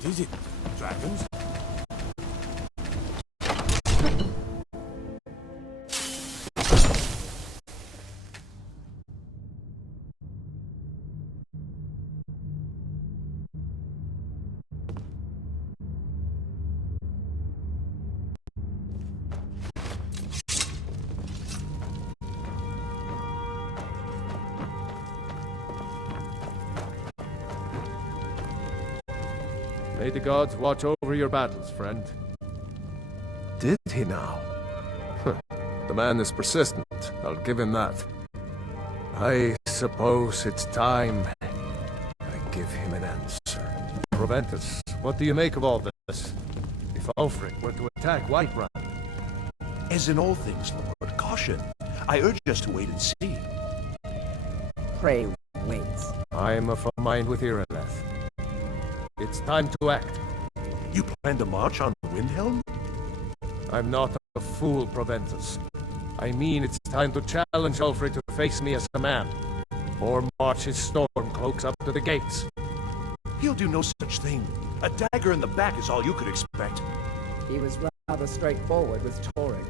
What is it? Dragons? May the gods watch over your battles, friend. Did he now? The man is persistent, I'll give him that. I suppose it's time I give him an answer. Proventus, what do you make of all this? If Ulfric were to attack Whiterun? As in all things, Lord, caution. I urge us to wait and see. Pray, wait. I am of a mind with Irileth. It's time to act. You plan to march on Windhelm? I'm not a fool, Proventus. I mean it's time to challenge Ulfric to face me as a man. Or march his storm cloaks up to the gates. He'll do no such thing. A dagger in the back is all you could expect. He was rather straightforward with Torrig.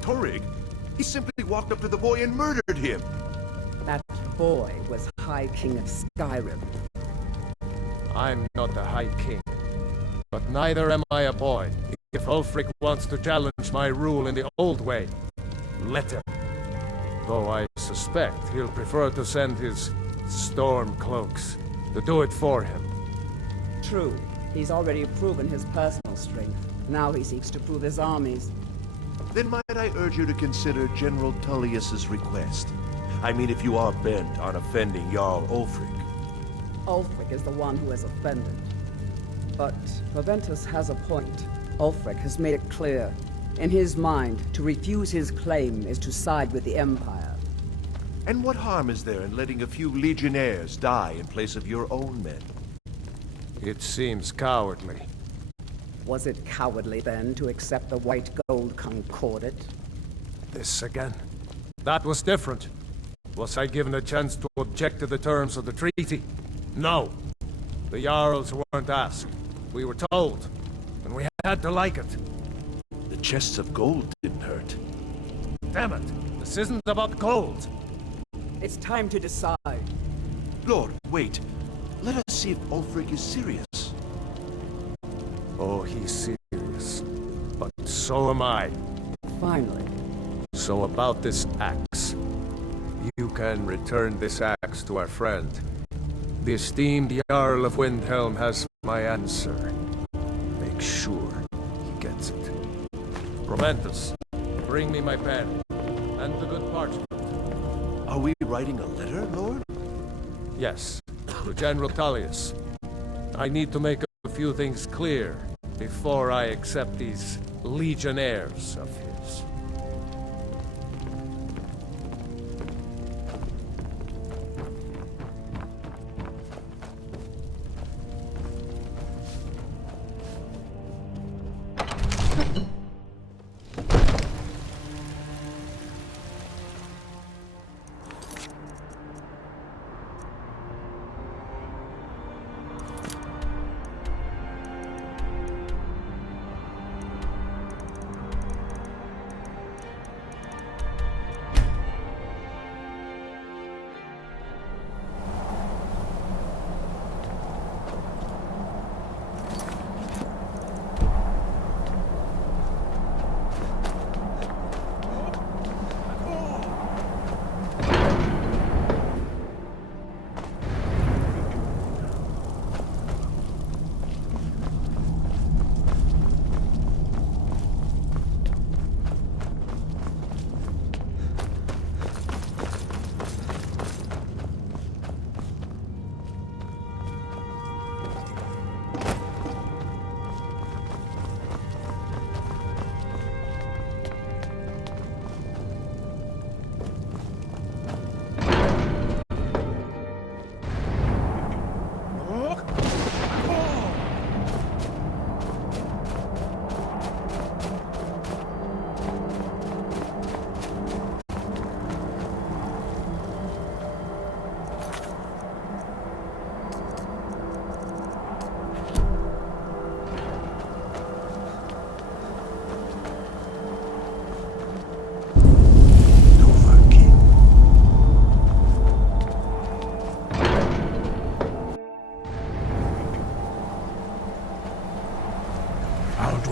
Torrig? He simply walked up to the boy and murdered him. That boy was High King of Skyrim. I'm not the High King. But neither am I a boy. If Ulfric wants to challenge my rule in the old way, let him. Though I suspect he'll prefer to send his storm cloaks to do it for him. True. He's already proven his personal strength. Now he seeks to prove his armies. Then might I urge you to consider General Tullius's request? I mean, if you are bent on offending Jarl Ulfric. Ulfric is the one who has offended. But Proventus has a point. Ulfric has made it clear. In his mind, to refuse his claim is to side with the Empire. And what harm is there in letting a few legionnaires die in place of your own men? It seems cowardly. Was it cowardly then to accept the white gold concordat? This again. That was different. Was I given a chance to object to the terms of the treaty? No. The Jarls weren't asked. We were told. And we had to like it. The chests of gold didn't hurt. Damn it! This isn't about gold! It's time to decide. Lord, wait. Let us see if Ulfric is serious. Oh, he's serious. But so am I. Finally. So about this axe. You can return this axe to our friend. The esteemed Jarl of Windhelm has my answer. Make sure he gets it. Proventus, bring me my pen. And the good parchment. Are we writing a letter, Lord? Yes, to General Tullius. I need to make a few things clear before I accept these legionnaires of his.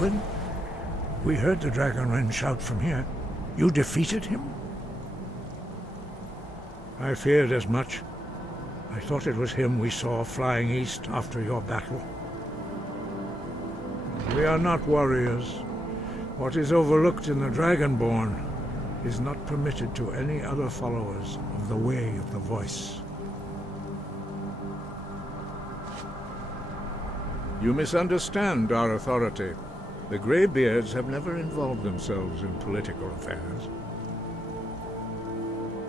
Alduin? We heard the Dragonren shout from here. You defeated him? I feared as much. I thought it was him we saw flying east after your battle. We are not warriors. What is overlooked in the Dragonborn is not permitted to any other followers of the Way of the Voice. You misunderstand our authority. The Greybeards have never involved themselves in political affairs.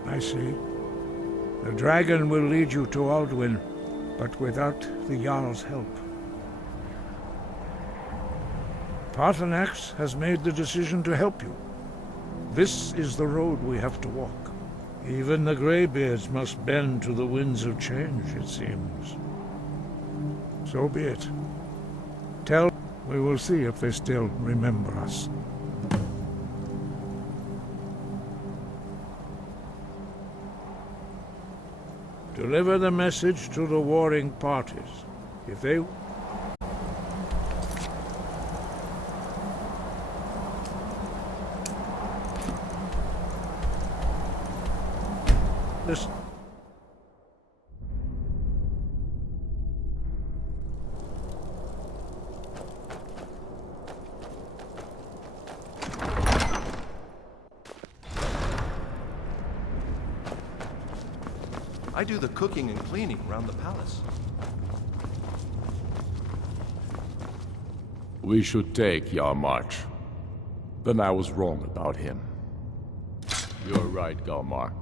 I see. The dragon will lead you to Alduin, but without the Jarl's help. Paarthurnax has made the decision to help you. This is the road we have to walk. Even the Greybeards must bend to the winds of change, it seems. So be it. Tell, we will see if they still remember us. Deliver the message to the warring parties. If they... Listen. I do the cooking and cleaning around the palace. We should take Yarmarch. Then I was wrong about him. You're right, Galmar.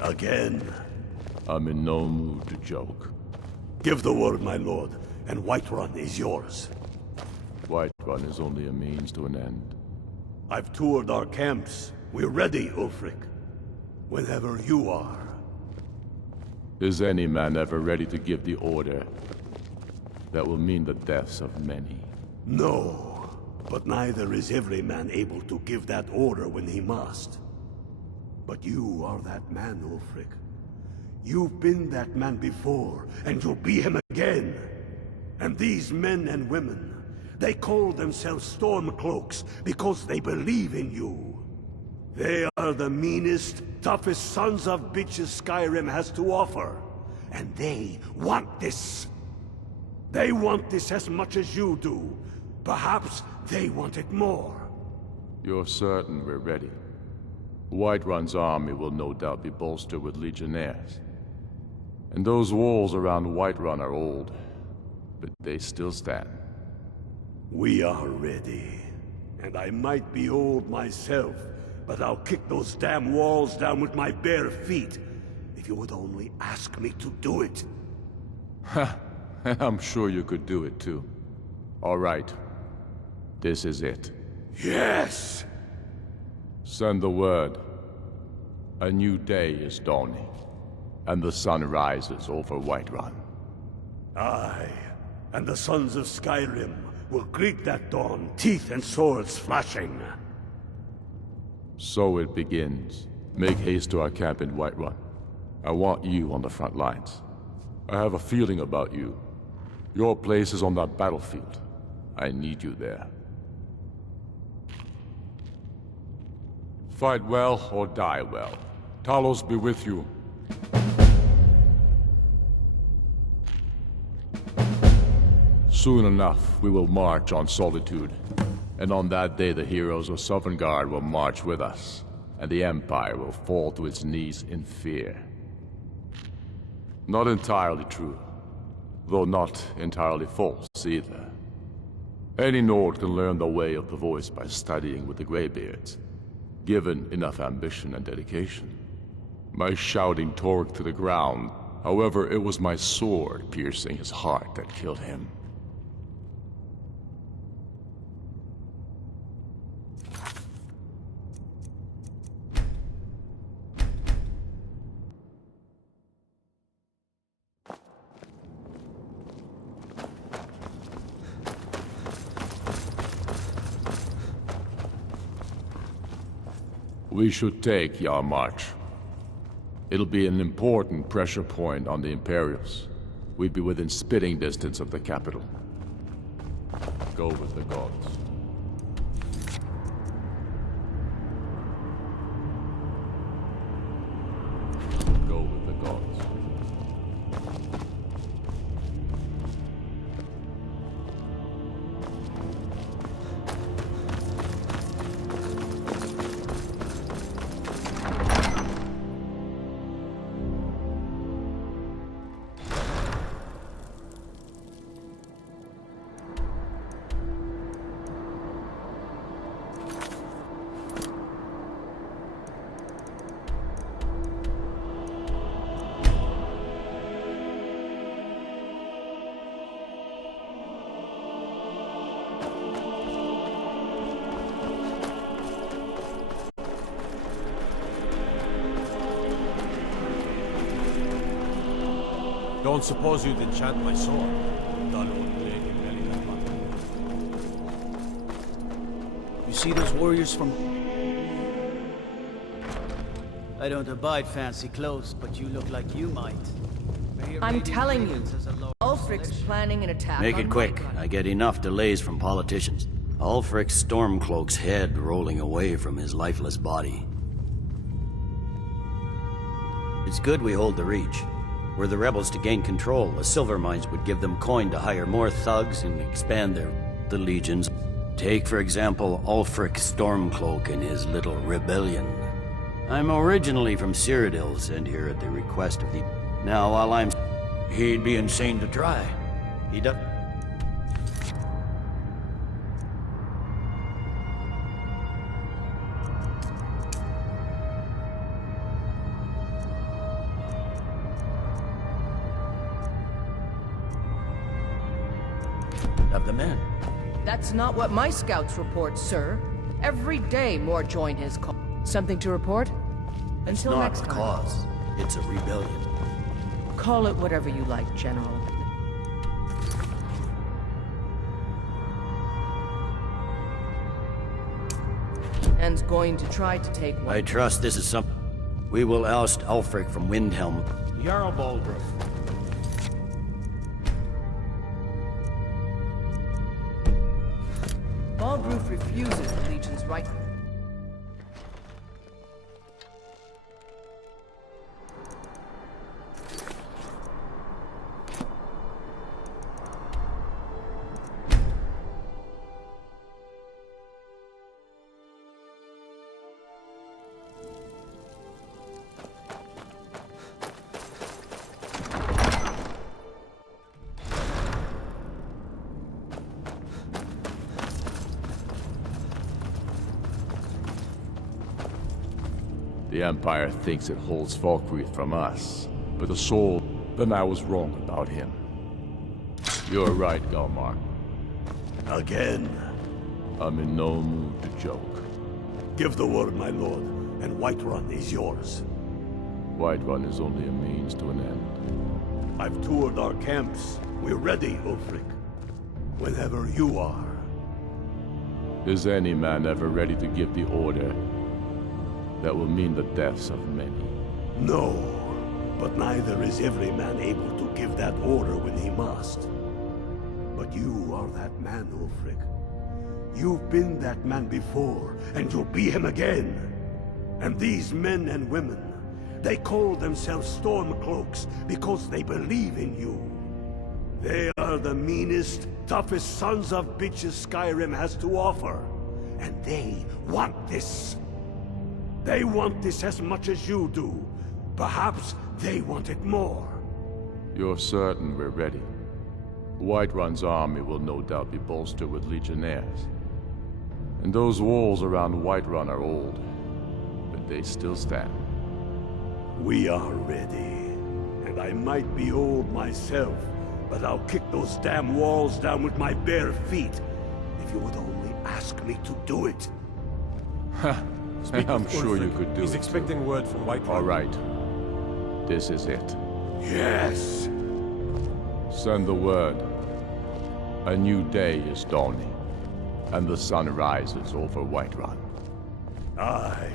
Again. I'm in no mood to joke. Give the word, my lord, and Whiterun is yours. Whiterun is only a means to an end. I've toured our camps. We're ready, Ulfric. Whenever you are. Is any man ever ready to give the order that will mean the deaths of many? No, but neither is every man able to give that order when he must. But you are that man, Ulfric. You've been that man before, and you'll be him again. And these men and women, they call themselves Stormcloaks because they believe in you. They are the meanest, toughest sons of bitches Skyrim has to offer. And they want this. They want this as much as you do. Perhaps they want it more. You're certain we're ready? Whiterun's army will no doubt be bolstered with legionnaires. And those walls around Whiterun are old, but they still stand. We are ready. And I might be old myself, but I'll kick those damn walls down with my bare feet, if you would only ask me to do it. Ha! I'm sure you could do it too. All right. This is it. Yes! Send the word. A new day is dawning, and the sun rises over Whiterun. Aye, and the sons of Skyrim will greet that dawn, teeth and swords flashing. So it begins. Make haste to our camp in Whiterun. I want you on the front lines. I have a feeling about you. Your place is on that battlefield. I need you there. Fight well or die well. Talos be with you. Soon enough, we will march on Solitude. And on that day, the heroes of Sovngarde will march with us, and the Empire will fall to its knees in fear. Not entirely true, though not entirely false either. Any Nord can learn the way of the voice by studying with the Greybeards, given enough ambition and dedication. My shouting tore to the ground. However, it was my sword piercing his heart that killed him. We should take Yarmarch. It'll be an important pressure point on the Imperials. We'd be within spitting distance of the capital. Go with the gods. Don't suppose you'd enchant my sword? Dull old blade in Bellingham. You see those warriors from... I don't abide fancy clothes, but you look like you might. I'm telling you, Ulfric's planning an attack. Make it on quick. Whiterun. I get enough delays from politicians. Ulfric's Stormcloak's head rolling away from his lifeless body. It's good we hold the Reach. Were the rebels to gain control, the silver mines would give them coin to hire more thugs and expand the legions. Take, for example, Ulfric Stormcloak and his little rebellion. I'm originally from Cyrodiil, sent here at the request of the... Now, while I'm... He'd be insane to try. He does... of the men. That's not what my scouts report, sir. Every day more join his cause. Something to report? It's Until not next a time. cause. It's a rebellion. Call it whatever you like, General. And going to try to take one. I trust this is some... We will oust Ulfric from Windhelm. Jarl Baldriff. Baldroof refuses the Legion's right. The Empire thinks it holds Valkyrie from us, but the soul, then I was wrong about him. You're right, Galmar. Again. I'm in no mood to joke. Give the word, my lord, and Whiterun is yours. Whiterun is only a means to an end. I've toured our camps. We're ready, Ulfric. Whenever you are. Is any man ever ready to give the order that will mean the deaths of many? No, but neither is every man able to give that order when he must. But you are that man, Ulfric. You've been that man before, and you'll be him again. And these men and women, they call themselves Stormcloaks because they believe in you. They are the meanest, toughest sons of bitches Skyrim has to offer. And they want this. They want this as much as you do. Perhaps they want it more. You're certain we're ready? Whiterun's army will no doubt be bolstered with legionnaires. And those walls around Whiterun are old, but they still stand. We are ready. And I might be old myself, but I'll kick those damn walls down with my bare feet, if you would only ask me to do it. I'm sure you could do He's it. expecting word from Whiterun. All right. This is it. Yes! Send the word. A new day is dawning, and the sun rises over Whiterun. Aye,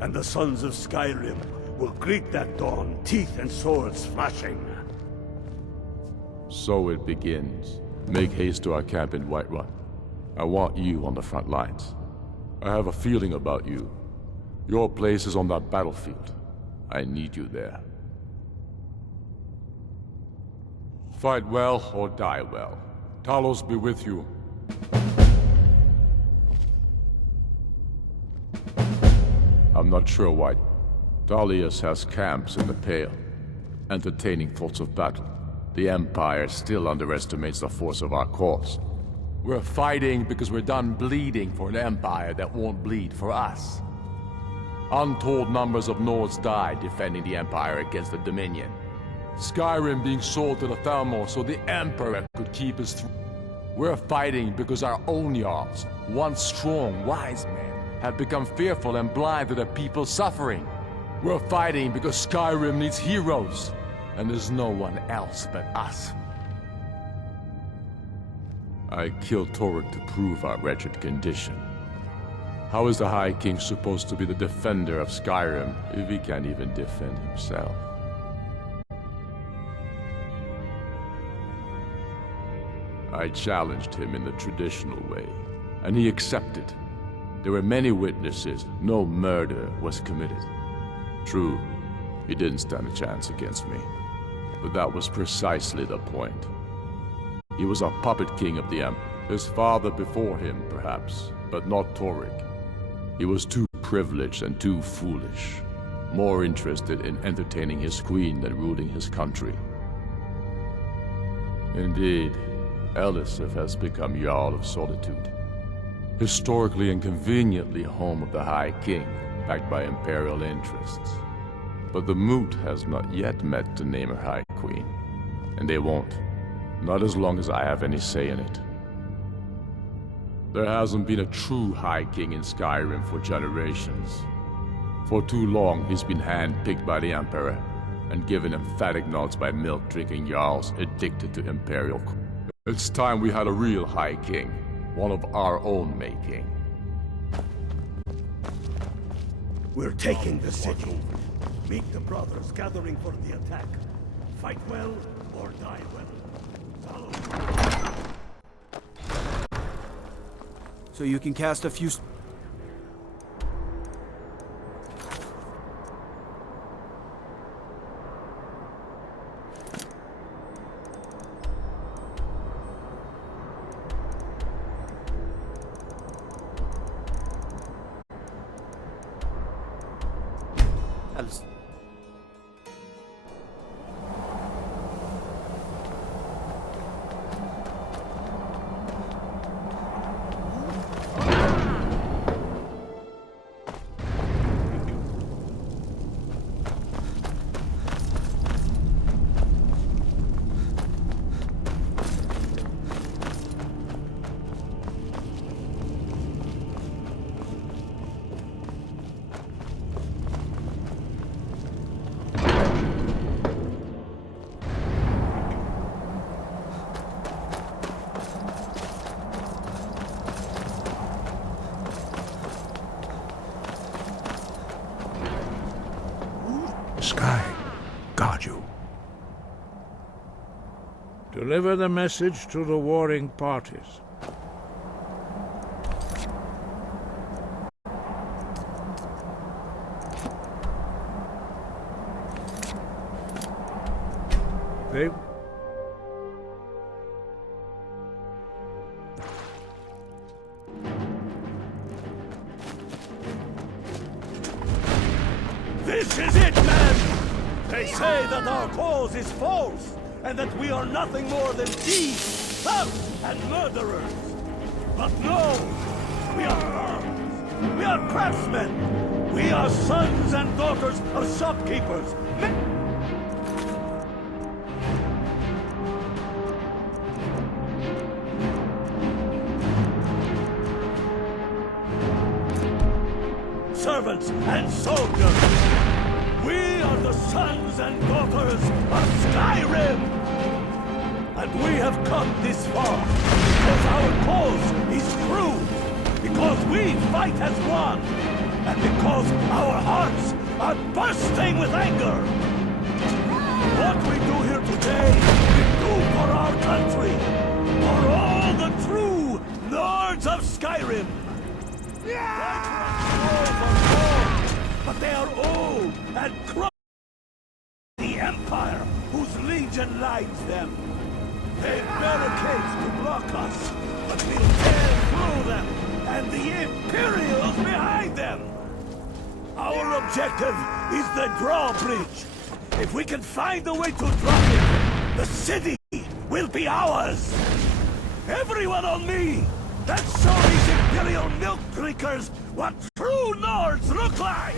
and the sons of Skyrim will greet that dawn, teeth and swords flashing. So it begins. Make haste to our camp in Whiterun. I want you on the front lines. I have a feeling about you. Your place is on that battlefield. I need you there. Fight well or die well. Talos be with you. I'm not sure why. Dalius has camps in the Pale, entertaining thoughts of battle. The Empire still underestimates the force of our cause. We're fighting because we're done bleeding for an Empire that won't bleed for us. Untold numbers of Nords died defending the Empire against the Dominion. Skyrim being sold to the Thalmor so the Emperor could keep his throne. We're fighting because our own Jarls, once strong, wise men, have become fearful and blind to the people's suffering. We're fighting because Skyrim needs heroes. and there's no one else but us. I killed Toruk to prove our wretched condition. How is the High King supposed to be the defender of Skyrim if he can't even defend himself? I challenged him in the traditional way, and he accepted. There were many witnesses. No murder was committed. True, he didn't stand a chance against me. But that was precisely the point. He was a puppet king of the Empire. His father before him, perhaps, but not Toruk. He was too privileged and too foolish. More interested in entertaining his queen than ruling his country. Indeed, Elisif has become Jarl of Solitude. Historically and conveniently home of the High King, backed by imperial interests. But the Moot has not yet met to name her High Queen. And they won't. Not as long as I have any say in it. There hasn't been a true High King in Skyrim for generations. For too long, he's been hand-picked by the Emperor, and given emphatic nods by milk-drinking Jarls addicted to imperial. It's time we had a real High King, one of our own making. We're taking the city. Meet the brothers gathering for the attack. Fight well or die well. Follow me. So you can cast a few... Sky, guard you. Deliver the message to the warring parties. They... This is it, man! They say that our cause is false, and that we are nothing more than thieves, thugs, and murderers. But no! We are farmers. We are craftsmen. We are sons and daughters of shopkeepers. Servants and soldiers. We are the sons and daughters of Skyrim! And we have come this far because our cause is true, because we fight as one, and because our hearts are bursting with anger. What we do here today, we do for our country, for all the true Lords of Skyrim. But they are old and corrupt. The Empire, whose legion lines them. They barricades to block us, but we'll tear through them, and the Imperials behind them. Our objective is the drawbridge. If we can find a way to drop it, the city will be ours. Everyone on me! Let's show these Imperial milk drinkers what true Nords look like!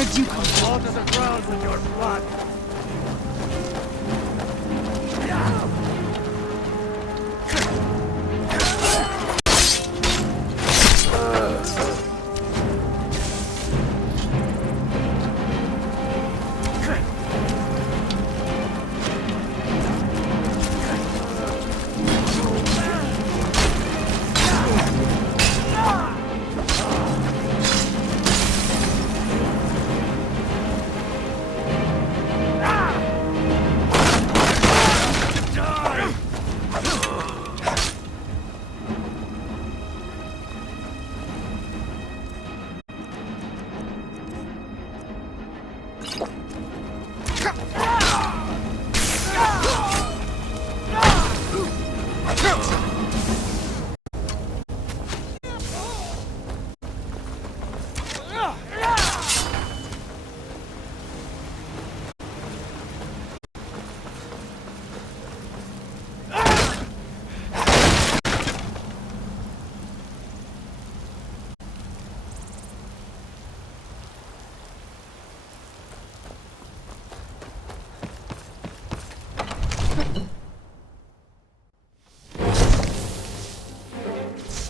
Where'd you come from? Fall to the ground with your blood!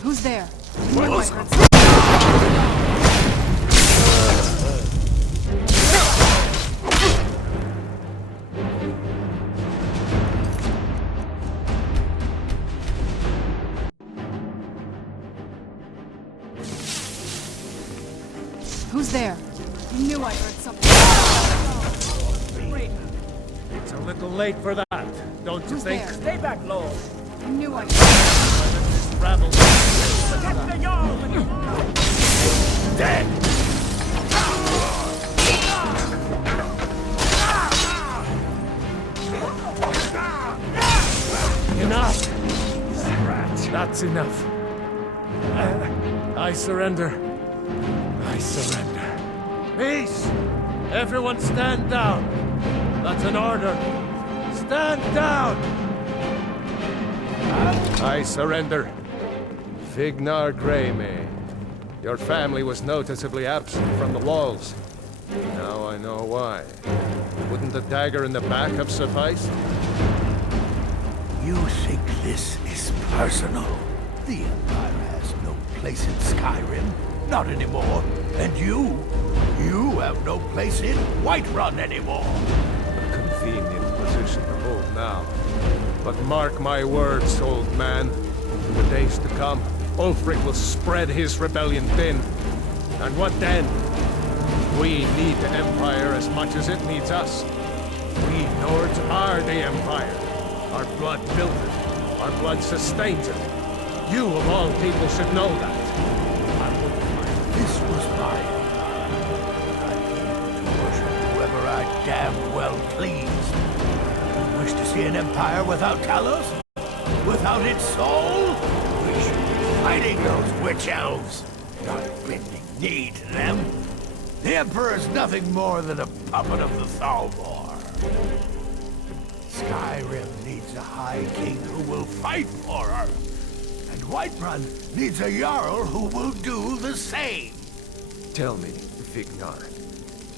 Who's there? Who's there? I knew I heard something. It's a little late for that, don't you Who's think? there? Stay back low! I knew I heard This rabble... Protect the Jarl! Dead! Enough! That's enough. I surrender. I surrender. Peace! Everyone stand down! That's an order. Stand down! I surrender. Vignar Greymane. Your family was noticeably absent from the walls. Now I know why. Wouldn't the dagger in the back have sufficed? You think this is personal? The Empire has no place in Skyrim. Not anymore. And you have no place in Whiterun anymore. A convenient position to hold now. But mark my words, old man. In the days to come, Ulfric will spread his rebellion thin. And what then? We need the Empire as much as it needs us. We Nords are the Empire. Our blood built it. Our blood sustains it. You, of all people, should know that. I wouldn't mind. This was mine. I came to worship whoever I damn well pleased. You wish to see an empire without Talos? Without its soul? We should be fighting those witch elves, not bending knee to them. The Emperor's nothing more than a puppet of the Thalmor. Skyrim needs a High King who will fight for her. And Whiterun needs a Jarl who will do the same. Tell me, Vignar,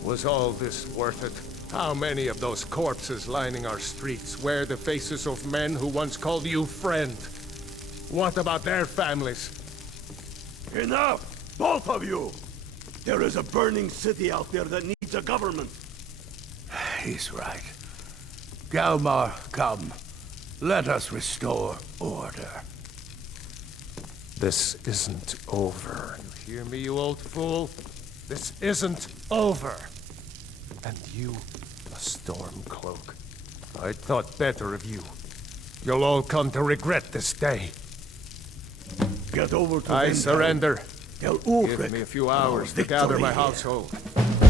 was all this worth it? How many of those corpses lining our streets wear the faces of men who once called you friend? What about their families? Enough! Both of you! There is a burning city out there that needs a government. He's right. Galmar, come. Let us restore order. This isn't over. You hear me, you old fool? This isn't over. And you, a Stormcloak. I thought better of you. You'll all come to regret this day. Get over to I Windhelm. surrender. Tell Ulfric Give me a few hours our to gather victory my here. household.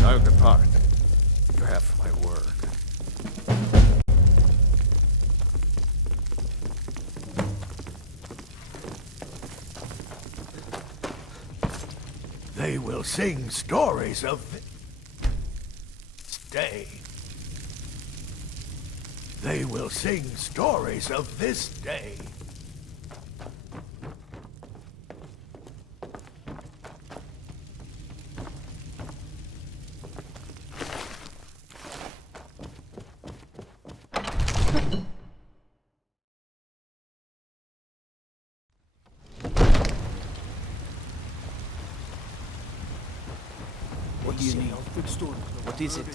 I'll depart. You have my word. They will sing stories of this day. They will sing stories of this day. What do you need? What is it?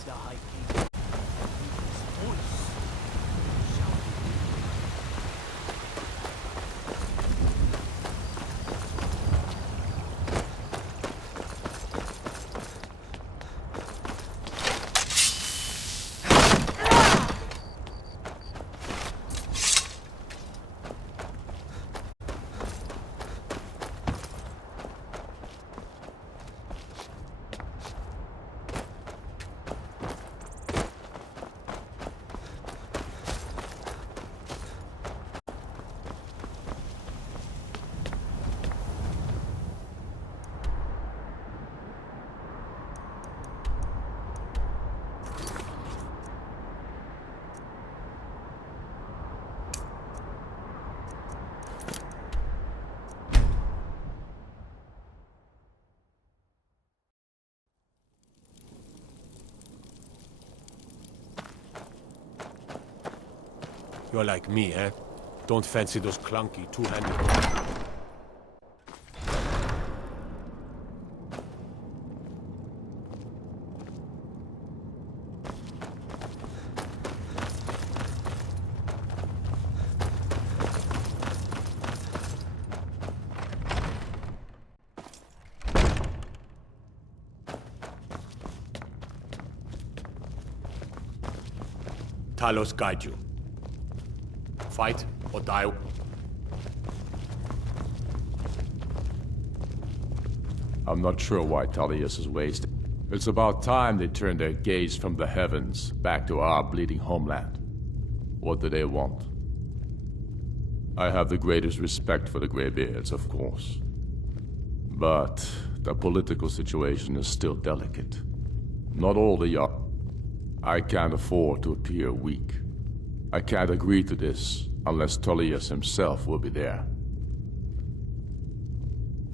You're like me, eh? Don't fancy those clunky, two-handed... Talos guide you. Fight or die. I'm not sure why Tullius is wasted. It's about time they turned their gaze from the heavens back to our bleeding homeland. What do they want? I have the greatest respect for the Greybeards, of course. But the political situation is still delicate. Not all the young... I can't afford to appear weak. I can't agree to this unless Tullius himself will be there.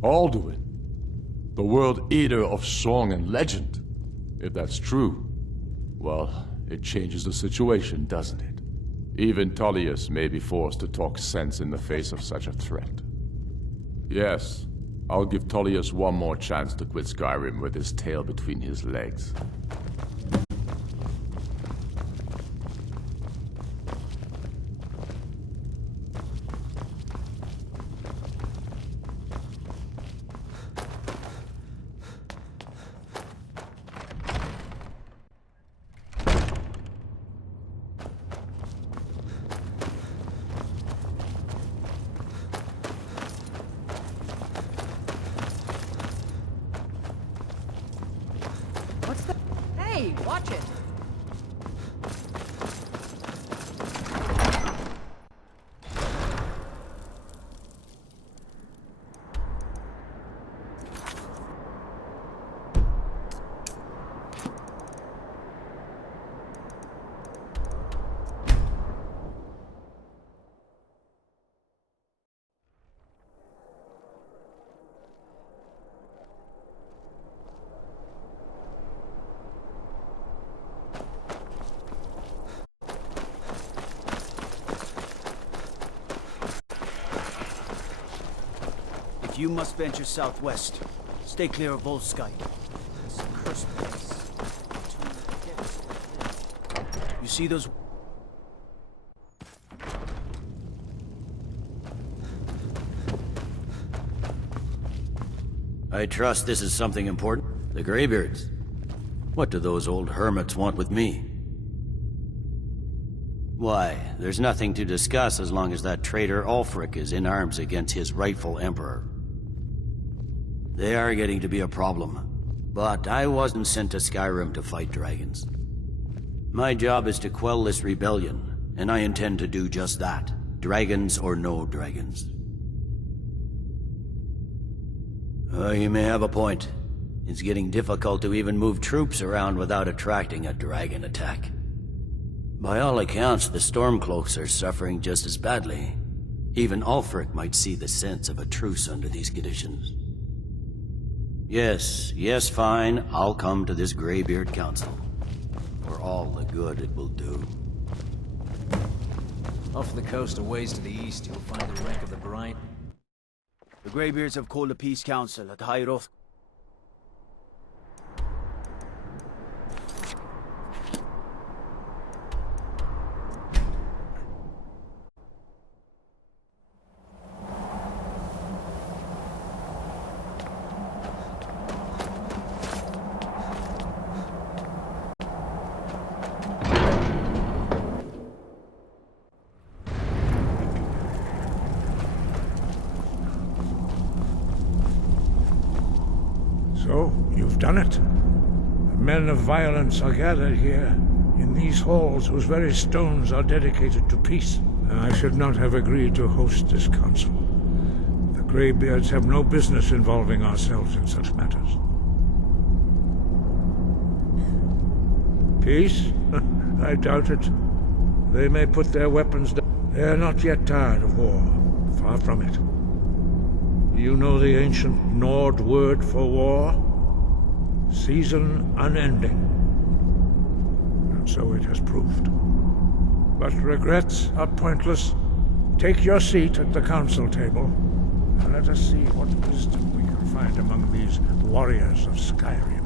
Alduin, the World Eater of song and legend. If that's true, well, it changes the situation, doesn't it? Even Tullius may be forced to talk sense in the face of such a threat. Yes, I'll give Tullius one more chance to quit Skyrim with his tail between his legs. Watch it. If you must venture southwest, stay clear of Volsky. This cursed place. You see those... I trust this is something important. The Greybeards. What do those old hermits want with me? Why, there's nothing to discuss as long as that traitor Ulfric is in arms against his rightful emperor. They are getting to be a problem. But I wasn't sent to Skyrim to fight dragons. My job is to quell this rebellion, and I intend to do just that. Dragons or no dragons. You may have a point. It's getting difficult to even move troops around without attracting a dragon attack. By all accounts, the Stormcloaks are suffering just as badly. Even Ulfric might see the sense of a truce under these conditions. Yes, fine. I'll come to this Greybeard Council. For all the good it will do. Off the coast, a ways to the east, you'll find the wreck of the brine. The Greybeards have called a peace council at High Roth. So, you've done it. The men of violence are gathered here, in these halls whose very stones are dedicated to peace. I should not have agreed to host this council. The Greybeards have no business involving ourselves in such matters. Peace? I doubt it. They may put their weapons down. They are not yet tired of war. Far from it. You know the ancient Nord word for war? Season unending. And so it has proved. But regrets are pointless. Take your seat at the council table, and let us see what wisdom we can find among these warriors of Skyrim.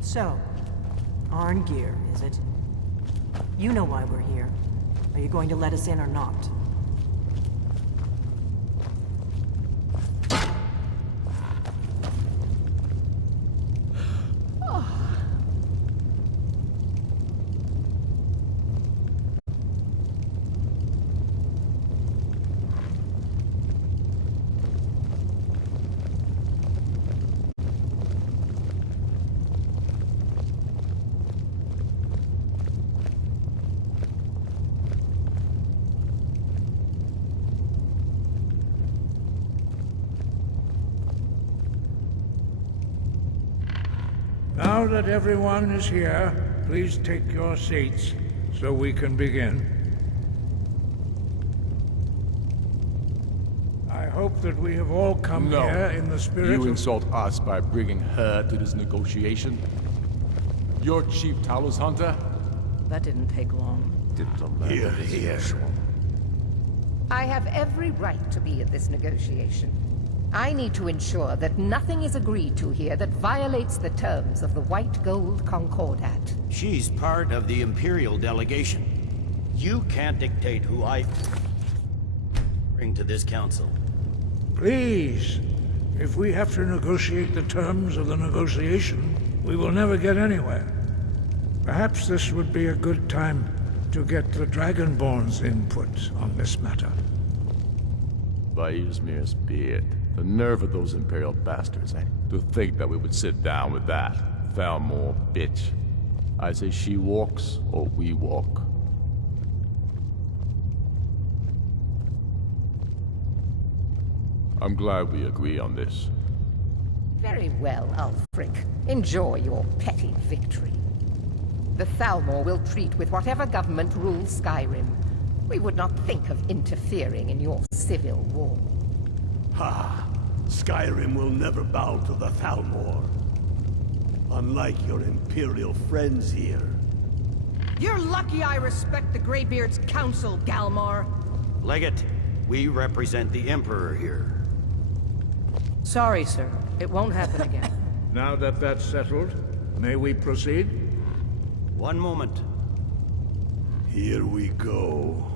So, Arngeir, is it? You know why we're here. Are you going to let us in or not? Now that everyone is here, please take your seats so we can begin. I hope that we have all come here in the spirit You of... insult us by bringing her to this negotiation? You're Chief Talos Hunter? That didn't take long. Here. I have every right to be at this negotiation. I need to ensure that nothing is agreed to here that violates the terms of the White Gold Concordat. She's part of the Imperial delegation. You can't dictate who I bring to this council. Please, if we have to negotiate the terms of the negotiation, we will never get anywhere. Perhaps this would be a good time to get the Dragonborn's input on this matter. By Ysmir's beard. The nerve of those Imperial bastards, eh? To think that we would sit down with that. Thalmor, bitch. I say she walks, or we walk. I'm glad we agree on this. Very well, Ulfric. Enjoy your petty victory. The Thalmor will treat with whatever government rules Skyrim. We would not think of interfering in your civil war. Ha! Skyrim will never bow to the Thalmor. Unlike your Imperial friends here. You're lucky I respect the Greybeard's counsel, Galmar. Legate, we represent the Emperor here. Sorry, sir. It won't happen again. Now that that's settled, may we proceed? One moment. Here we go.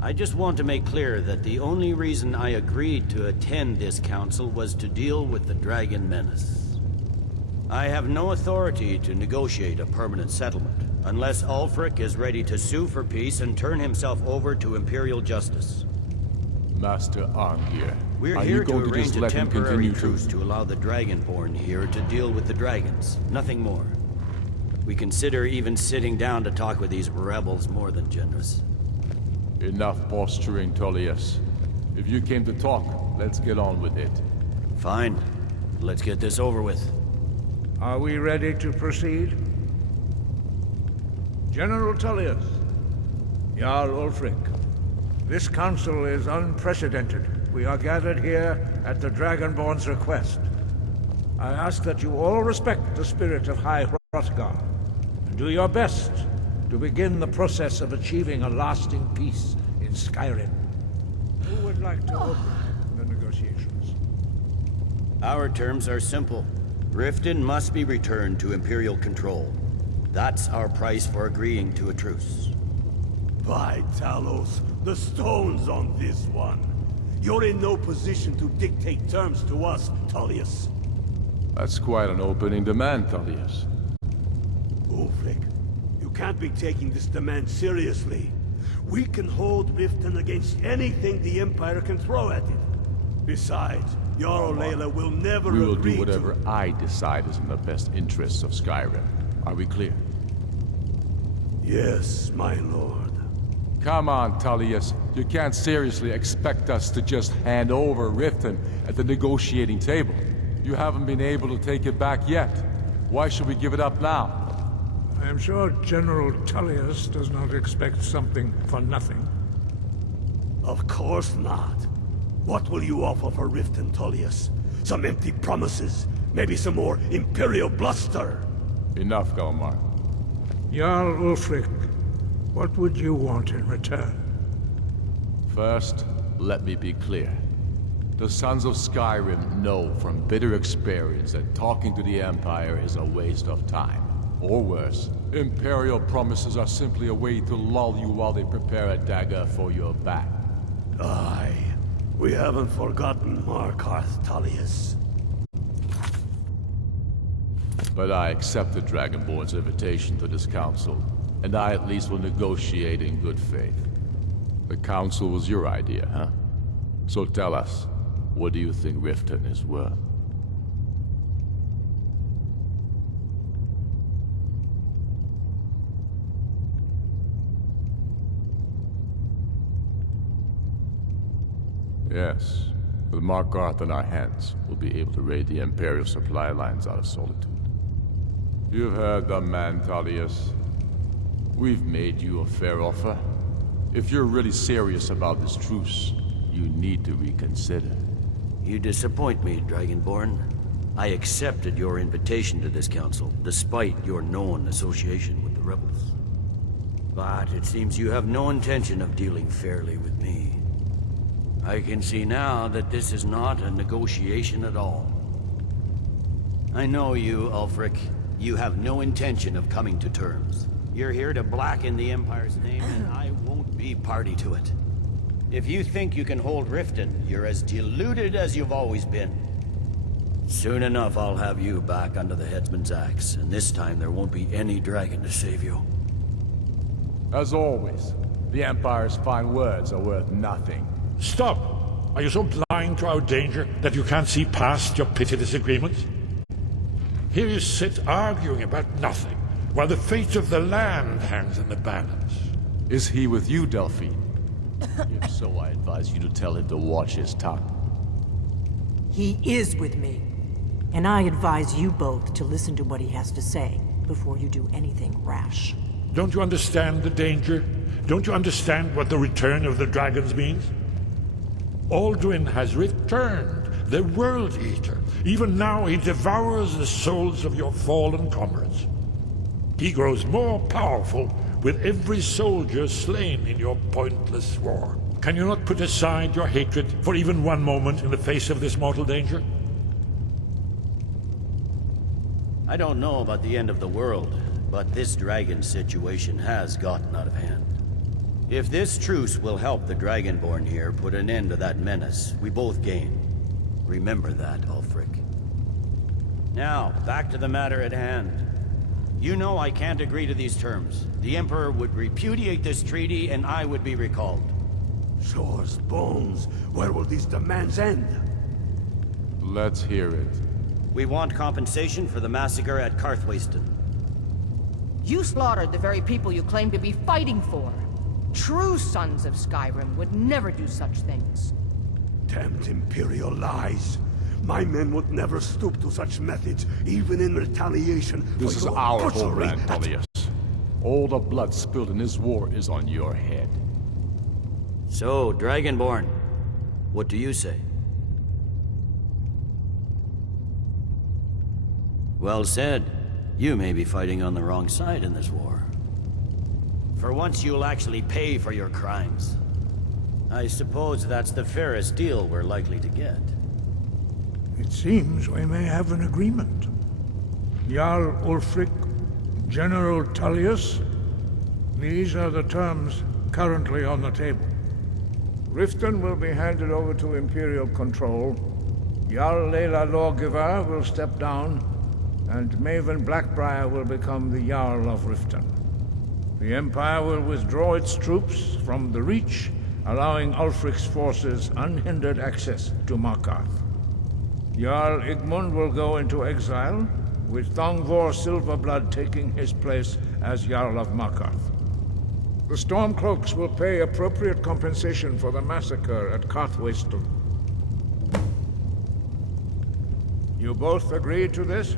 I just want to make clear that the only reason I agreed to attend this council was to deal with the Dragon Menace. I have no authority to negotiate a permanent settlement, unless Ulfric is ready to sue for peace and turn himself over to Imperial justice. Master Arngeir, We're are here you going to to arrange just a let him temporary continue truce to allow the Dragonborn here to deal with the dragons, nothing more. We consider even sitting down to talk with these rebels more than generous. Enough posturing, Tullius. If you came to talk, let's get on with it. Fine. Let's get this over with. Are we ready to proceed? General Tullius, Jarl Ulfric, this council is unprecedented. We are gathered here at the Dragonborn's request. I ask that you all respect the spirit of High Hrothgar, and do your best to begin the process of achieving a lasting peace in Skyrim. Who would like to open the negotiations? Our terms are simple. Riften must be returned to Imperial control. That's our price for agreeing to a truce. By Talos, the stone's on this one. You're in no position to dictate terms to us, Tullius. That's quite an opening demand, Tullius. Ulfric, you can't be taking this demand seriously. We can hold Riften against anything the Empire can throw at it. Besides, Jarl Layla will never We will agree do whatever I decide is in the best interests of Skyrim. Are we clear? Yes, my lord. Come on, Tullius. You can't seriously expect us to just hand over Riften at the negotiating table. You haven't been able to take it back yet. Why should we give it up now? I am sure General Tullius does not expect something for nothing. Of course not. What will you offer for Riften, Tullius? Some empty promises? Maybe some more Imperial bluster? Enough, Galmar. Jarl Ulfric, what would you want in return? First, let me be clear. The Sons of Skyrim know from bitter experience that talking to the Empire is a waste of time. Or worse, Imperial promises are simply a way to lull you while they prepare a dagger for your back. Aye. We haven't forgotten Markarth, Tullius. But I accept the Dragonborn's invitation to this council, and I at least will negotiate in good faith. The council was your idea, huh? So tell us, what do you think Riften is worth? Yes. With Markarth in our hands, we'll be able to raid the Imperial supply lines out of Solitude. You've heard the man, Tullius. We've made you a fair offer. If you're really serious about this truce, you need to reconsider. You disappoint me, Dragonborn. I accepted your invitation to this council, despite your known association with the rebels. But it seems you have no intention of dealing fairly with me. I can see now that this is not a negotiation at all. I know you, Ulfric. You have no intention of coming to terms. You're here to blacken the Empire's name, and I won't be party to it. If you think you can hold Riften, you're as deluded as you've always been. Soon enough, I'll have you back under the headsman's axe, and this time there won't be any dragon to save you. As always, the Empire's fine words are worth nothing. Stop! Are you so blind to our danger that you can't see past your petty disagreements? Here you sit arguing about nothing, while the fate of the land hangs in the balance. Is he with you, Delphine? If so, I advise you to tell him to watch his tongue. He is with me. And I advise you both to listen to what he has to say before you do anything rash. Don't you understand the danger? Don't you understand what the return of the dragons means? Alduin has returned, the World Eater. Even now he devours the souls of your fallen comrades. He grows more powerful with every soldier slain in your pointless war. Can you not put aside your hatred for even one moment in the face of this mortal danger? I don't know about the end of the world, but this dragon situation has gotten out of hand. If this truce will help the Dragonborn here put an end to that menace, we both gain. Remember that, Ulfric. Now, back to the matter at hand. You know I can't agree to these terms. The Emperor would repudiate this treaty and I would be recalled. Shores, bones, where will these demands end? Let's hear it. We want compensation for the massacre at Karthwasten. You slaughtered the very people you claim to be fighting for. True sons of Skyrim would never do such things. Damned Imperial lies. My men would never stoop to such methods, even in retaliation. This is our homeland, Tullius. All the blood spilled in this war is on your head. So, Dragonborn, what do you say? Well said. You may be fighting on the wrong side in this war. For once you'll actually pay for your crimes. I suppose that's the fairest deal we're likely to get. It seems we may have an agreement. Jarl Ulfric, General Tullius, these are the terms currently on the table. Riften will be handed over to Imperial control. Jarl Layla Lawgiver will step down, and Maven Blackbriar will become the Jarl of Riften. The Empire will withdraw its troops from the Reach, allowing Ulfric's forces unhindered access to Markarth. Jarl Igmund will go into exile, with Thongvor Silverblood taking his place as Jarl of Markarth. The Stormcloaks will pay appropriate compensation for the massacre at Karthwasten. You both agreed to this?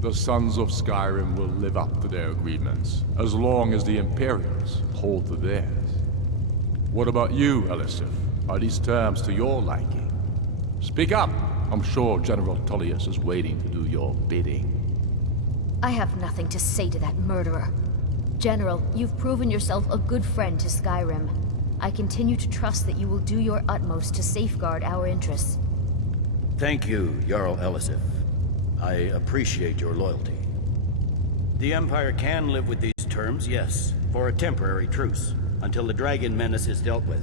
The Sons of Skyrim will live up to their agreements, as long as the Imperials hold to theirs. What about you, Elisif? Are these terms to your liking? Speak up! I'm sure General Tullius is waiting to do your bidding. I have nothing to say to that murderer. General, you've proven yourself a good friend to Skyrim. I continue to trust that you will do your utmost to safeguard our interests. Thank you, Jarl Elisif. I appreciate your loyalty. The Empire can live with these terms, yes, for a temporary truce, until the dragon menace is dealt with.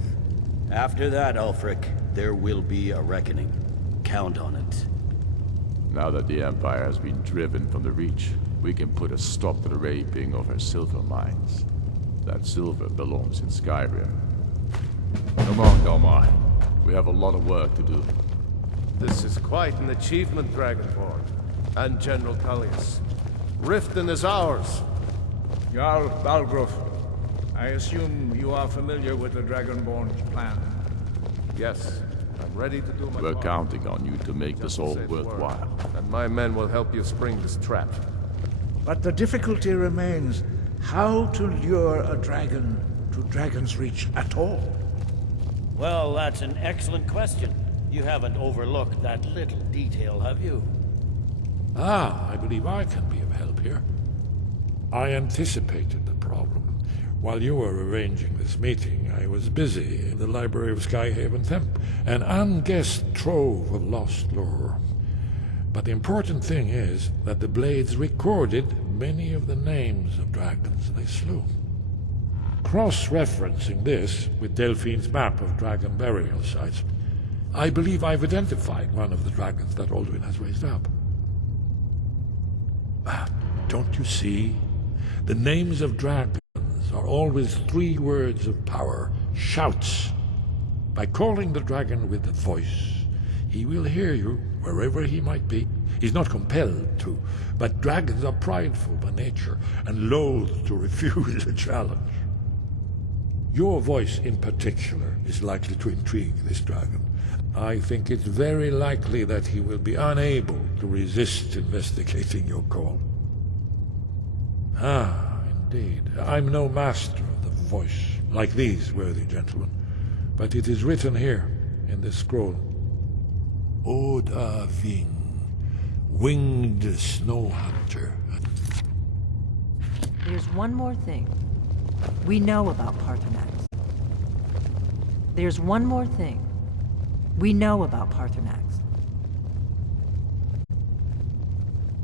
After that, Ulfric, there will be a reckoning. Count on it. Now that the Empire has been driven from the Reach, we can put a stop to the raping of her silver mines. That silver belongs in Skyrim. Come on, Galmar. We have a lot of work to do. This is quite an achievement, Dragonborn. And General Tullius. Riften is ours. Jarl Balgruf, I assume you are familiar with the Dragonborn's plan. Yes, I'm ready to do my We're part. counting on you to make this all worthwhile. And my men will help you spring this trap. But the difficulty remains how to lure a dragon to Dragon's Reach at all. Well, that's an excellent question. You haven't overlooked that little detail, have you? I believe I can be of help here. I anticipated the problem. While you were arranging this meeting, I was busy in the library of Skyhaven Temp, an unguessed trove of lost lore. But the important thing is that the Blades recorded many of the names of dragons they slew. Cross-referencing this with Delphine's map of dragon burial sites, I believe I've identified one of the dragons that Alduin has raised up. Don't you see? The names of dragons are always 3 words of power, shouts. By calling the dragon with the voice, he will hear you wherever he might be. He's not compelled to, but dragons are prideful by nature and loath to refuse a challenge. Your voice in particular is likely to intrigue this dragon. I think it's very likely that he will be unable to resist investigating your call. Ah, indeed. I'm no master of the voice, like these worthy gentlemen, but it is written here in this scroll. Oda Ving, winged snow hunter. There's one more thing we know about Paarthurnax. There's one more thing we know about Paarthurnax.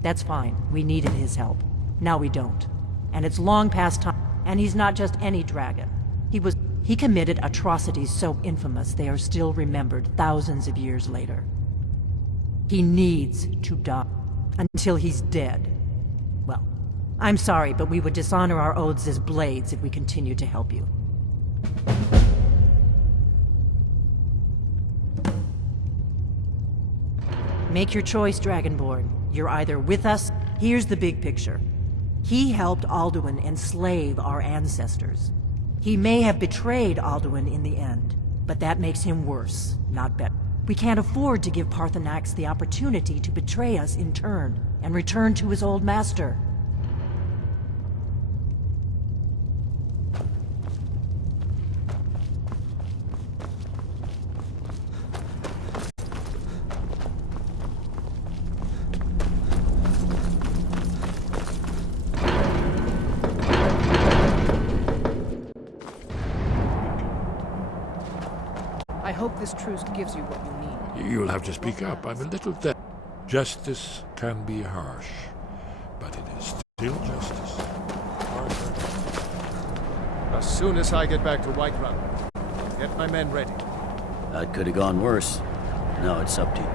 That's fine. We needed his help. Now we don't. And it's long past time. And he's not just any dragon. He committed atrocities so infamous they are still remembered thousands of years later. He needs to die until he's dead. Well, I'm sorry, but we would dishonor our oaths as blades if we continued to help you. Make your choice, Dragonborn. You're either with us. Here's the big picture. He helped Alduin enslave our ancestors. He may have betrayed Alduin in the end, but that makes him worse, not better. We can't afford to give Paarthurnax the opportunity to betray us in turn and return to his old master. I hope this truce gives you what you need. You'll have to speak up. I'm a little deaf. Justice can be harsh, but it is still justice. As soon as I get back to Whiterun, I'll get my men ready. That could have gone worse. Now it's up to you.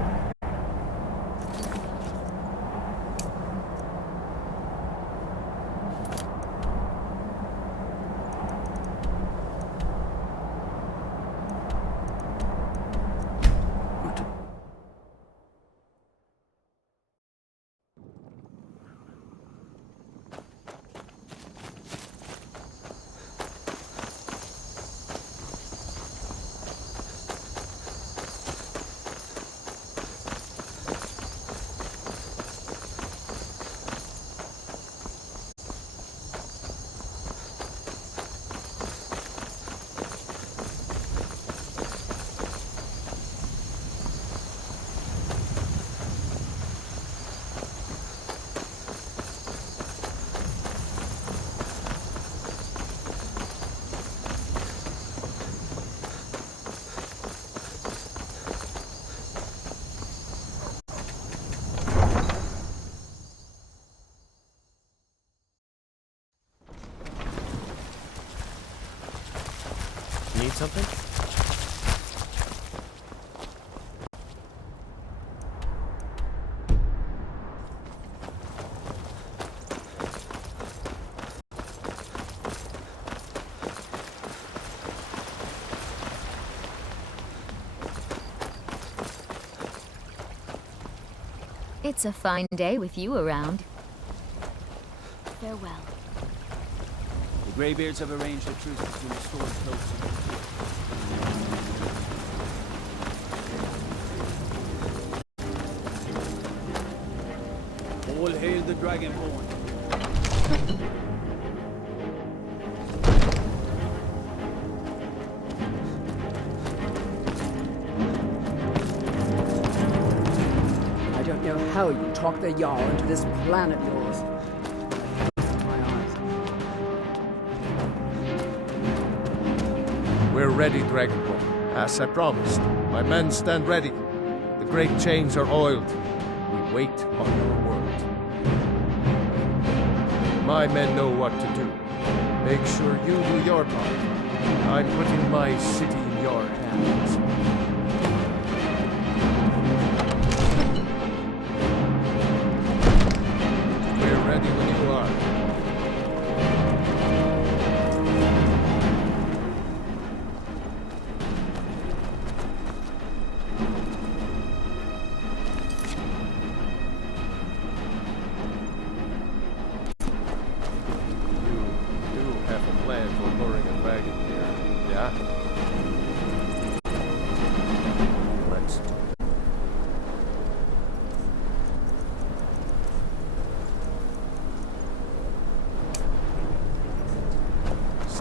Need something? It's a fine day with you around. Farewell. The Greybeards have arranged a truce between the Storm Coast and the All hail the Dragonborn. I don't know how you talk the Jarl into this plan of yours. My eyes. We're ready, Dragonborn. As I promised, my men stand ready. The great chains are oiled. We wait on your word. My men know what to do. Make sure you do your part. I'm putting my city in your hands. We're ready when you are.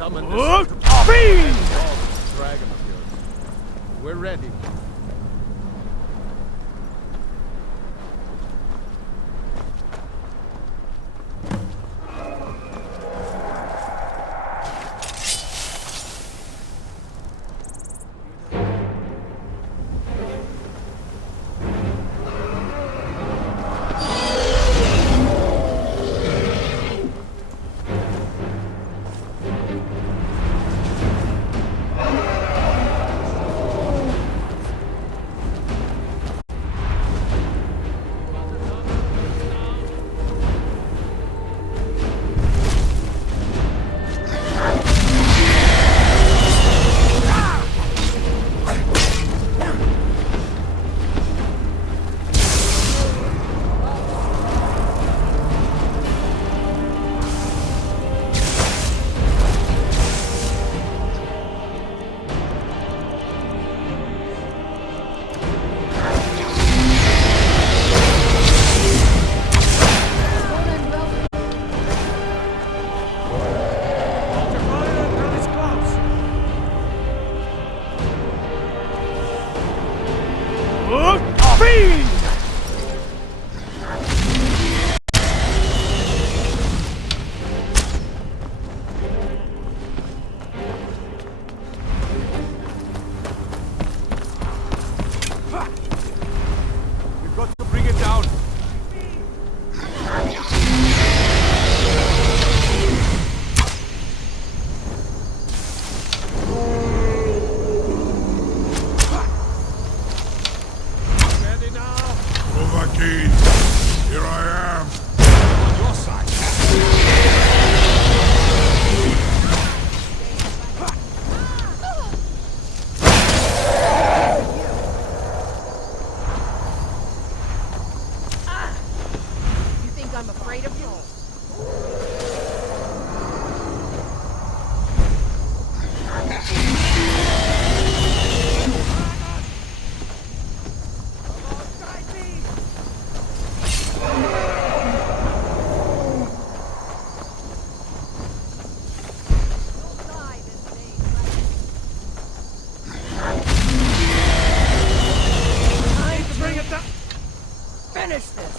Summon Fiend! dragon of yours. We're ready. We've got to bring it down. Ready now? Dovahkiin, here I am. On your side. You think I'm afraid of you? Time to bring it down. Finish this!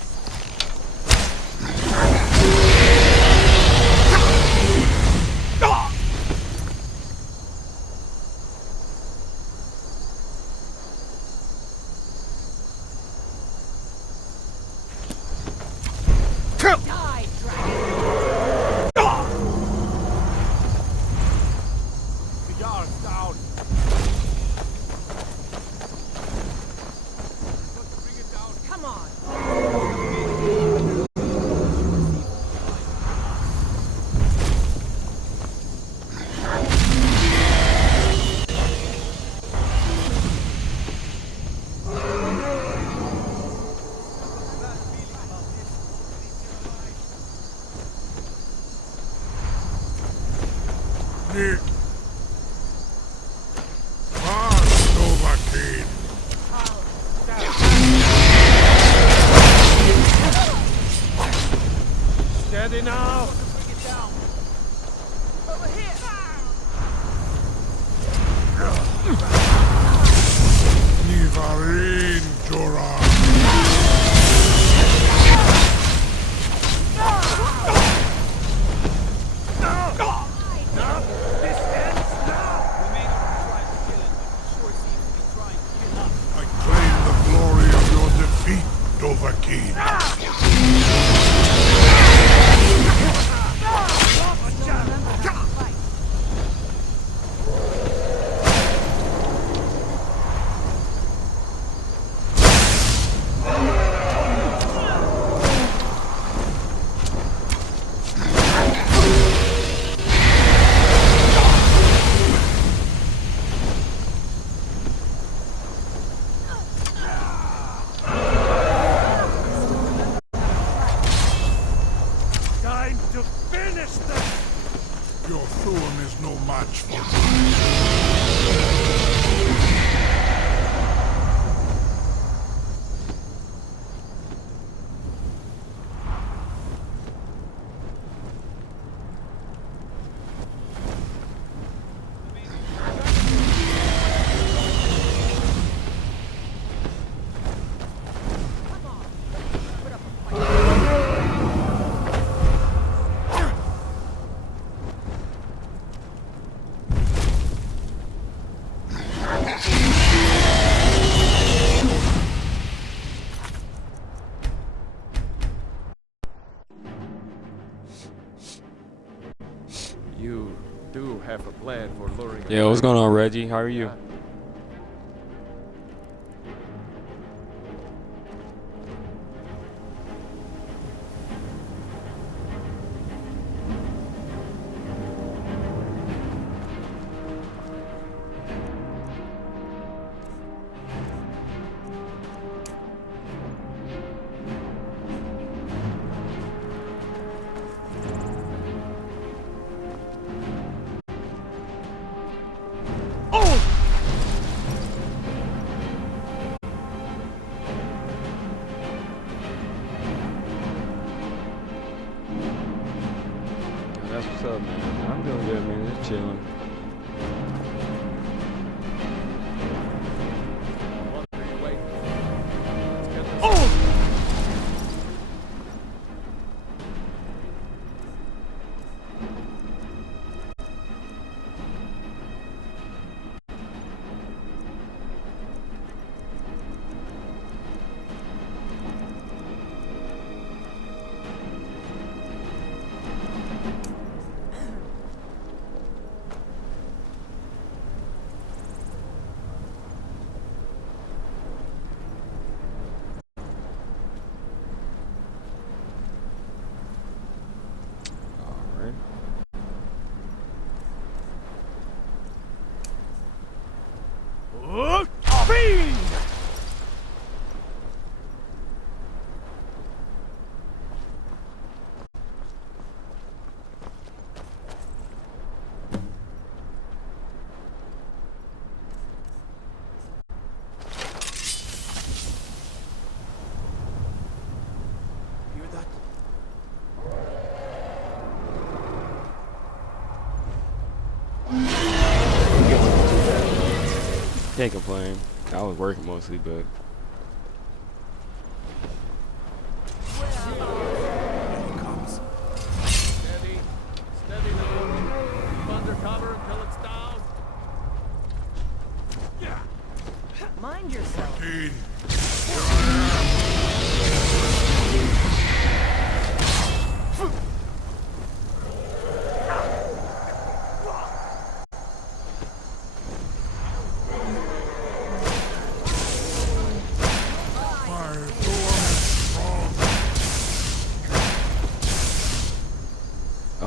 Die, dragon! The Jarl's down. Got to bring it down. Come on! Nick. Fast, Dovahkiin. Steady now. Nivarin, Jorah. I claim the glory of your defeat, Dovahkiin. Time to finish them. Your Thu'um is no match for mine. do have a plan for luring. Yeah, what's going on, Reggie? How are you? That's what's up, man. I'm doing good, man. Just chilling. Can't complain. I was working mostly, but Steady now. Under cover until it's down. Mind yourself.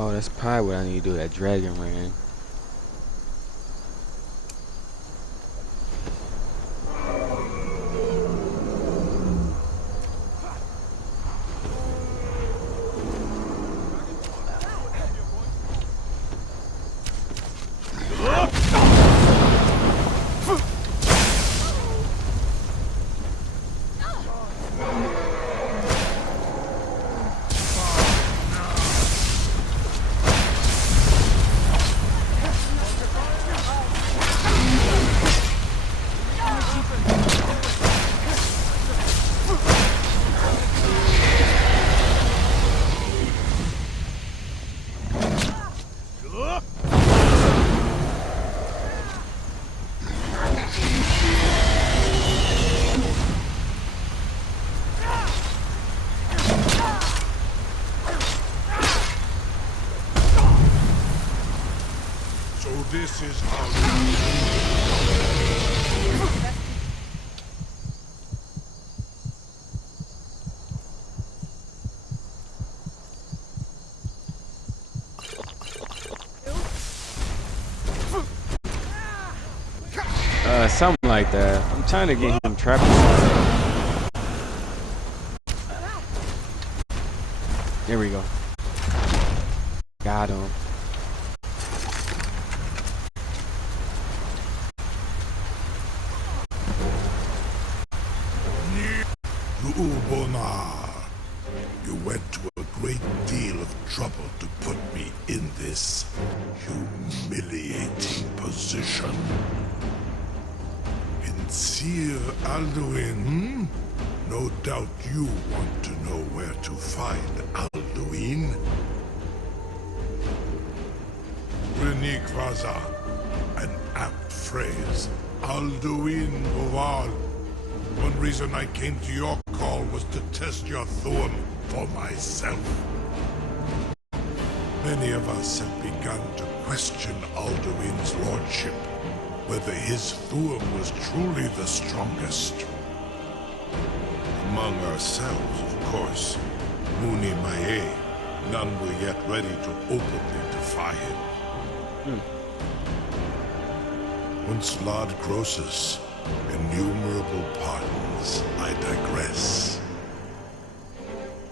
oh, that's probably what I need to do. That dragon ran. This is how Something like that. I'm trying to get him trapped. There we go. Got him. You went to a great deal of trouble to put me in this humiliating position. Sir Alduin, hmm? No doubt you want to know where to find Alduin. Renikvaza, an apt phrase. Alduin Boval. One reason I came to your call was to test your thorn for myself. Many of us have begun to question Alduin's lordship, whether his Thuum was truly the strongest. Among ourselves, of course, Muni Mae, none were yet ready to openly defy him. Once Lord Croesus, innumerable pardons, I digress.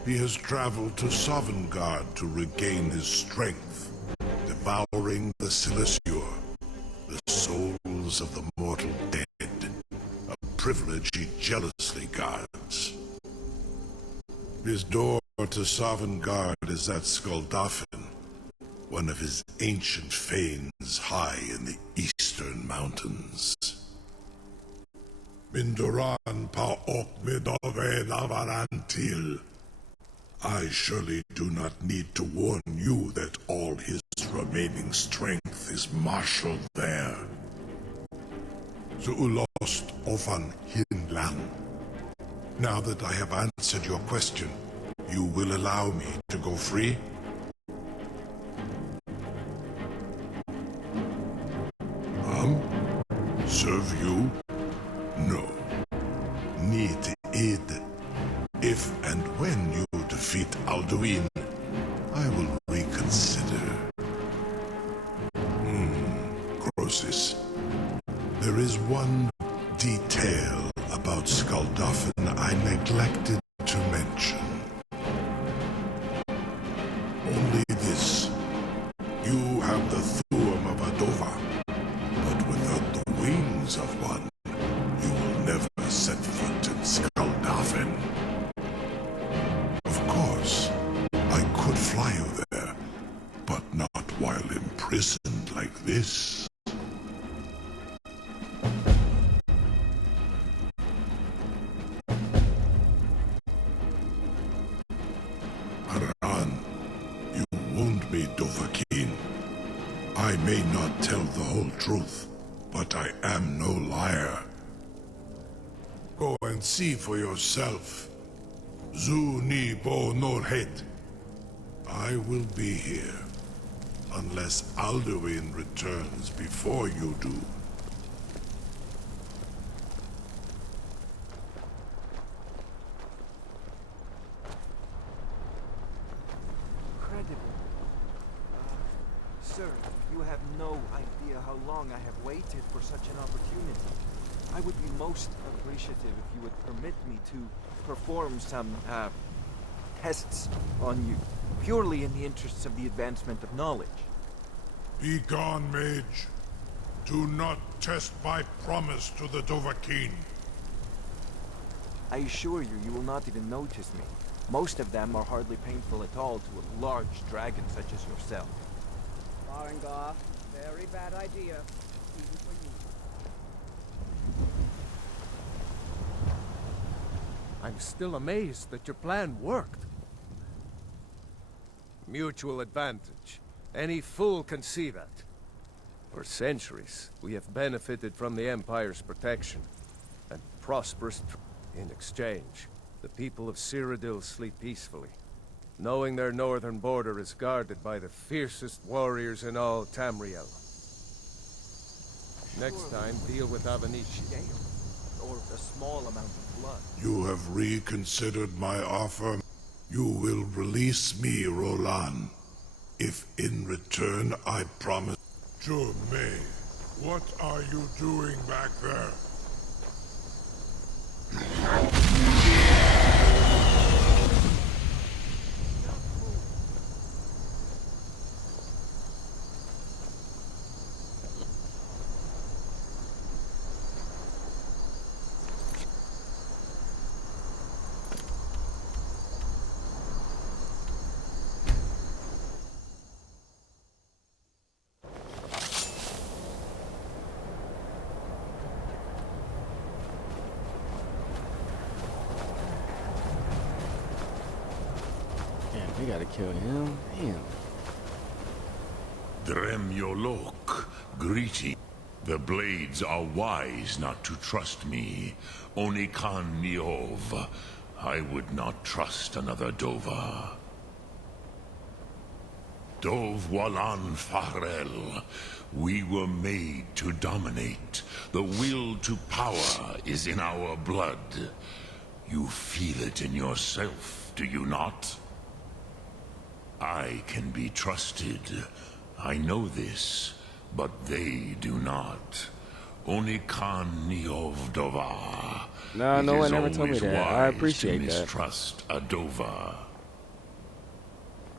He has traveled to Sovngarde to regain his strength, devouring the Silesure, the souls of the mortal dead, a privilege he jealously guards. His door to Sovngarde is at Skuldafn, one of his ancient fanes high in the eastern mountains. Mindoran pa ok midove lavarantil. I surely do not need to warn you that all his remaining strength is marshaled there. Zuulost ofan hinlan. Now that I have answered your question, you will allow me to go free? Serve you? No. Need aid. If and when you defeat Alduin, I will reconsider. Croesus. There is one detail about Skuldafn I neglected to mention. Only this. You have the Thuum of Adova, but without the wings of one, you will never set foot in Skuldafn. Of course, I could fly you there, but not while imprisoned like this. Aran, you wound me, Dovahkiin. I may not tell the whole truth, but I am no liar. Go and see for yourself. Zu ni bo norhet. I will be here, unless Alduin returns before you do. Incredible. Sir, you have no idea how long I have waited for such an opportunity. I would be most appreciative if you would permit me to perform some, tests on you, purely in the interests of the advancement of knowledge. Be gone, mage. Do not test my promise to the Dovahkiin. I assure you, you will not even notice me. Most of them are hardly painful at all to a large dragon such as yourself. Farengar, very bad idea, even for you. I'm still amazed that your plan worked. Mutual advantage. Any fool can see that. For centuries, we have benefited from the Empire's protection and prosperous. In exchange, the people of Cyrodiil sleep peacefully, knowing their northern border is guarded by the fiercest warriors in all Tamriel. Next time, deal with Avenici. Or a small amount of blood. You have reconsidered my offer. You will release me, Roland, if in return I promise. May, what are you doing back there? We gotta kill him. Damn. Dremyolok, greeting. The blades are wise not to trust me. Onikan Niov. I would not trust another Dova. Dov Walan Farel. We were made to dominate. The will to power is in our blood. You feel it in yourself, do you not? I can be trusted. I know this, but they do not. Only Khan Niov Dovar. No, no one ever told me that. I appreciate that. Mistrust Adova.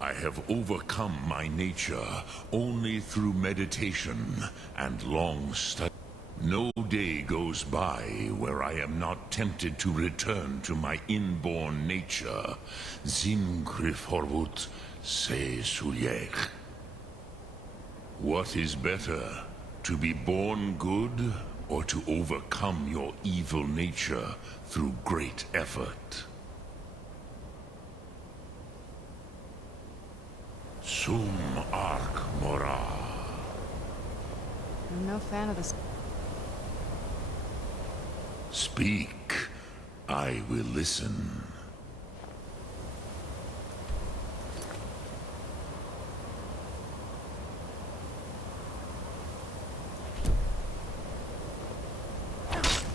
I have overcome my nature only through meditation and long study. No day goes by where I am not tempted to return to my inborn nature. Zimgriforvut se suliech. What is better, to be born good, or to overcome your evil nature through great effort? Sum arc mora. I'm no fan of this. Speak. I will listen.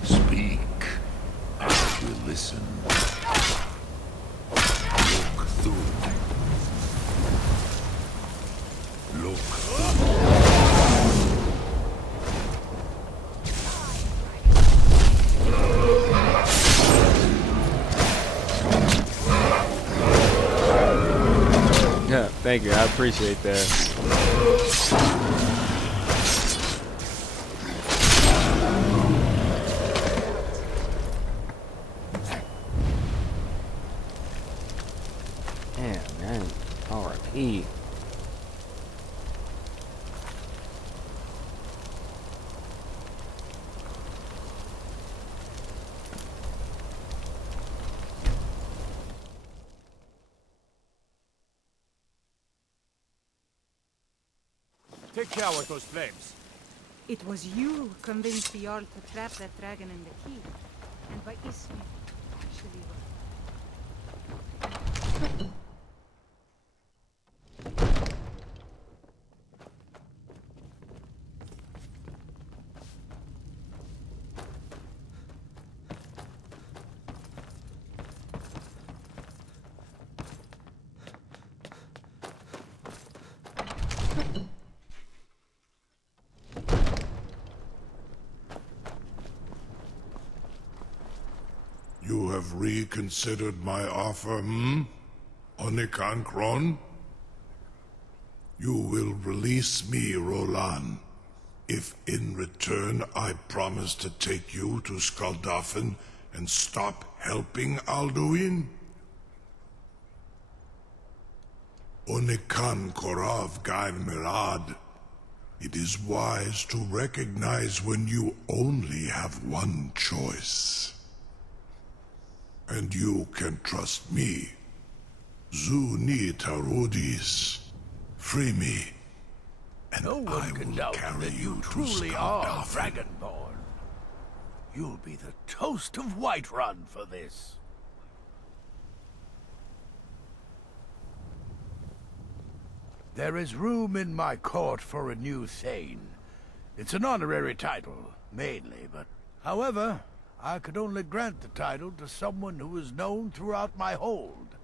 Speak. I will listen. Look through. Look through. Yeah, thank you. I appreciate that. Damn, man. R.I.P. Take care with those flames. It was you who convinced the Jarl to trap that dragon in the key. And by Ismi, actually You have reconsidered my offer, Onikan Kron? You will release me, Roland, if in return I promise to take you to Skaldafen and stop helping Alduin? Onikan Korav Gain Mirad. It is wise to recognize when you only have one choice. And you can trust me. Zuni Tarudis. Free me, and no one I can will doubt carry that you you to truly are Skaldafen. Dragonborn. You'll be the toast of Whiterun for this. There is room in my court for a new Thane. It's an honorary title, mainly, but... However, I could only grant the title to someone who is known throughout my hold,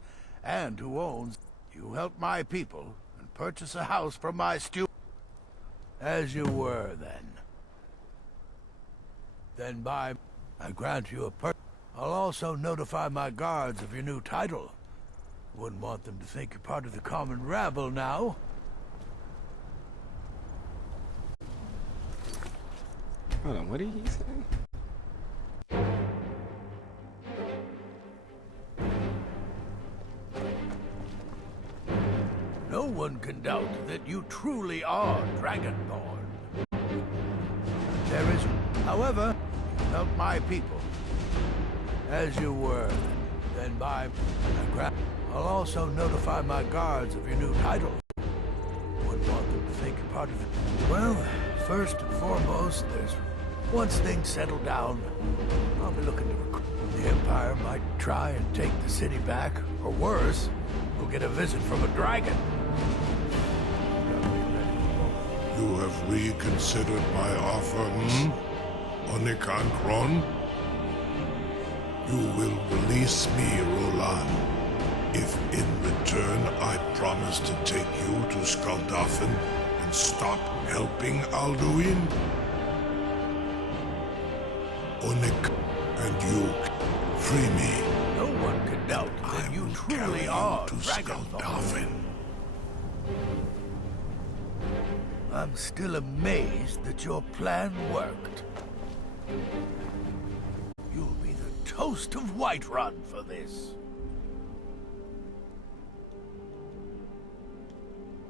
and who owns... You help my people, and purchase a house from my steward. As you were, then. Then by... I grant you a I'll also notify my guards of your new title. Wouldn't want them to think you're part of the common rabble now. Hold on, what did he say? No one can doubt that you truly are Dragonborn. There is... However, you help my people. As you were. Then by... I'll also notify my guards of your new title. Wouldn't want them to think you're part of it. Well, first and foremost, once things settle down, I'll be looking to recruit. The Empire might try and take the city back, or worse, we'll get a visit from a dragon. You have reconsidered my offer, Onikan Kron? You will release me, Roland, if in return I promise to take you to Skaldafen and stop helping Alduin? Onik and you, free me. No one can doubt that you truly are to Dragonborn. Skaldafen. I'm still amazed that your plan worked. You'll be the toast of Whiterun for this.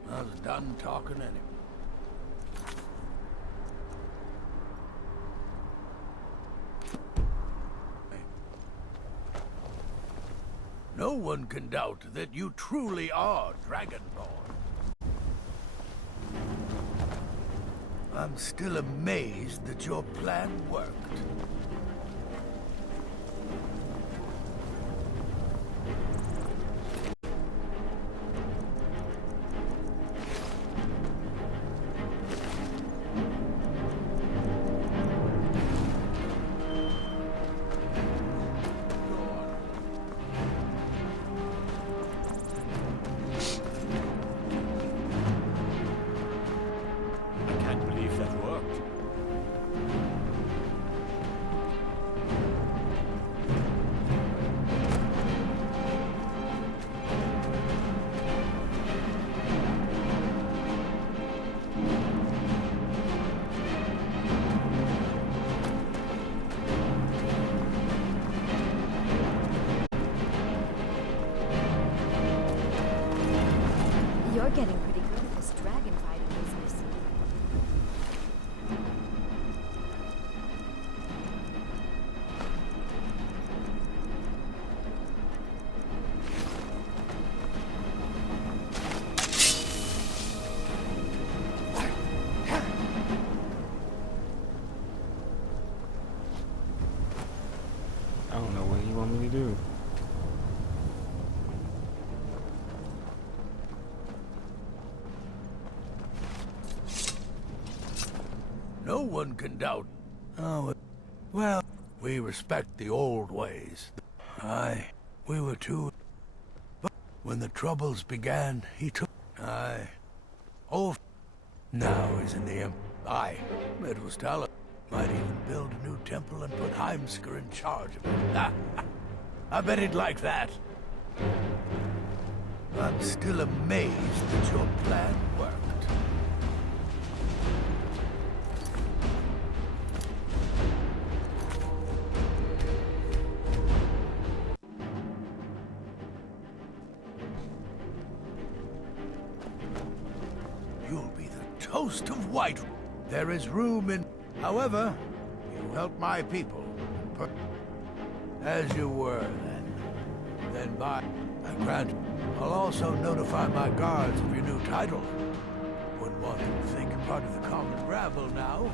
I was done talking anyway. No one can doubt that you truly are Dragonborn. I'm still amazed that your plan worked. I can't believe that worked. You're getting pretty good at this dragon fighting business. I don't know what you want me to do. No one can doubt. Oh, well, we respect the old ways. Aye, we were too. But when the troubles began, he took. Aye. Oh, now he's in the Aye, it was Talon. Might even build a new temple and put Heimskr in charge of it. I bet he'd like that. I'm still amazed that your plan worked. You'll be the toast of Whiterun. There is room in... However, you helped my people. As you were then. Then by... I grant... I'll also notify my guards of your new title. Wouldn't want them to think you're part of the common rabble now.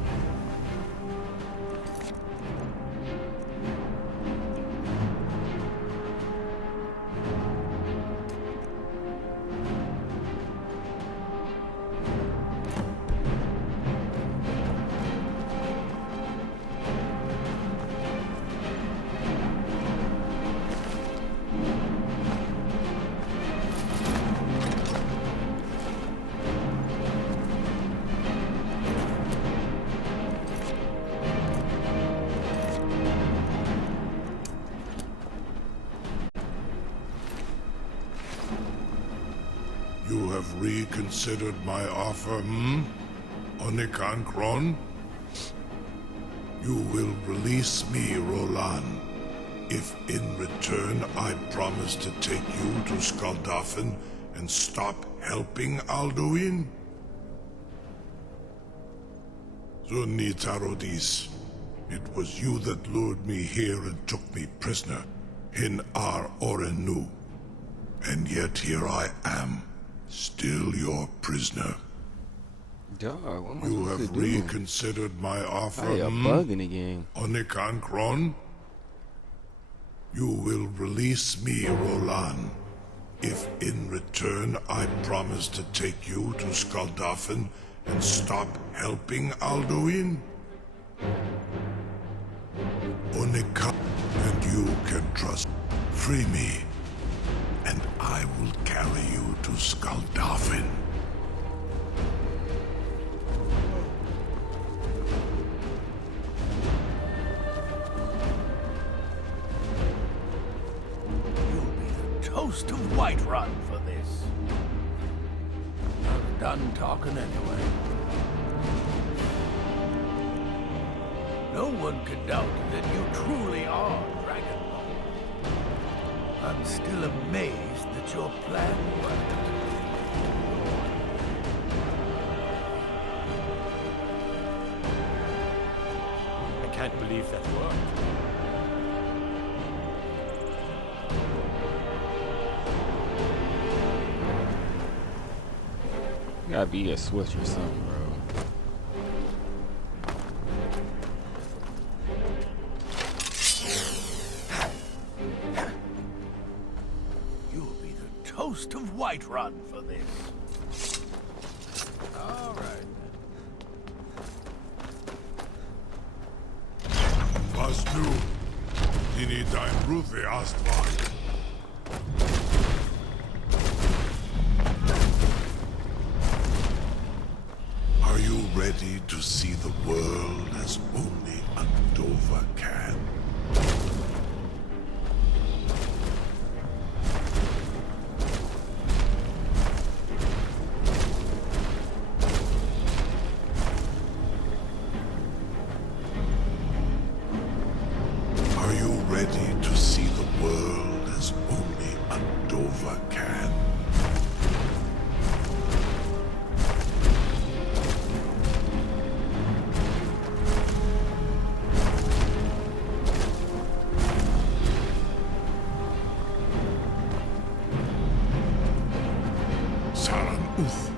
You have reconsidered my offer, Onikan Kron? You will release me, Roland, if in return I promise to take you to Skaldafen and stop helping Alduin? Zunitarodis, it was you that lured me here and took me prisoner in Ar Orenu. And yet here I am, still your prisoner. Dog, what am I You supposed have to do? reconsidered my offer, Hey, a bug in the game. Onikan Kron? You will release me, Roland, if in return I promise to take you to Skaldafen and stop helping Alduin? Only come and you can trust. Free me, and I will carry you to Skaldafin. You'll be the toast of Whiterun for this. I'm done talking anyway. No one can doubt that you truly are Dragonborn. I'm still amazed that your plan worked. I can't believe that worked. You gotta be a switch or something, bro. You'll be the toast of Whiterun for this. All right. Was du? Dini dein Rufe Astval. Are you ready to see the world as only Andova can? Are you ready to see the world as only Andova can? Saran Uth,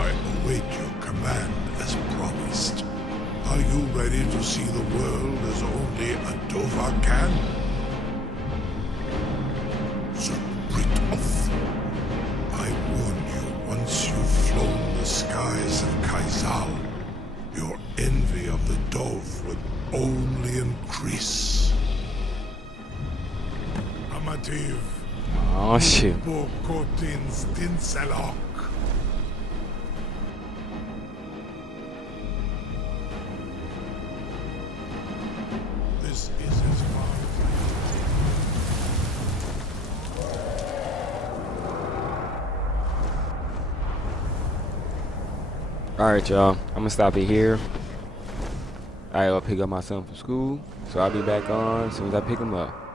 I await your command as promised. Are you ready to see the world as only Andova can? Sir Britoth, I warn you, once you've flown the skies of Kaizal, your envy of the Dolph would only increase. Amativ. Oh shit. Bokotins Dinselok. This is as far Alright, y'all. I'm gonna stop it here. I'll pick up my son from school. So I'll be back on as soon as I pick him up.